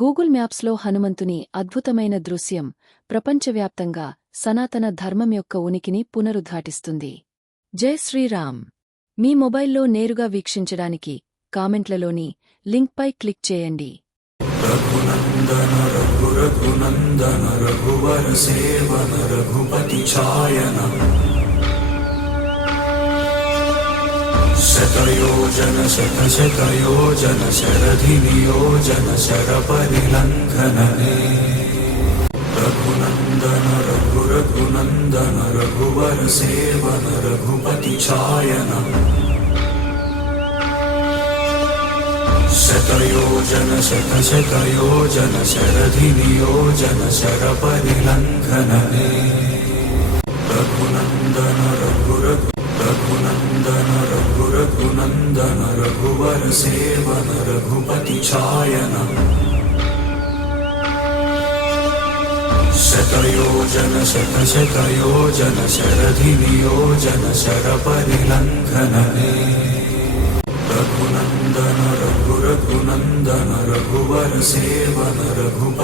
Google మ్యాప్స్లో హనుమంతుని అద్భుతమైన దృశ్యం ప్రపంచవ్యాప్తంగా సనాతన ధర్మం యొక్క ఉనికిని పునరుద్ఘాటిస్తుంది. జై శ్రీరామ్. మీ మొబైల్లో నేరుగా వీక్షించడానికి కామెంట్లలోని లింక్పై క్లిక్ చేయండి. రఘునందన రఘునందన రఘువర సేవన రఘుపతి ఛాయన శతయోజన శతశతయోజన శరధి నియోజన శరపరిలంఘననే రఘునందన రఘునందన రఘువర సేవన రఘుపతి ఛాయన శతయోజన శతశతయోజన శరధి నియోజన శరపరిలంఘననే రఘునందన రఘునందన రఘునందన రఘువర సేవన రఘుపతి ఛాయన శతయోజన శతశతయోజన శరధి నియోజన శరపరిలంఘననే రఘునందన రఘునందన రఘువర సేవన రఘుపతి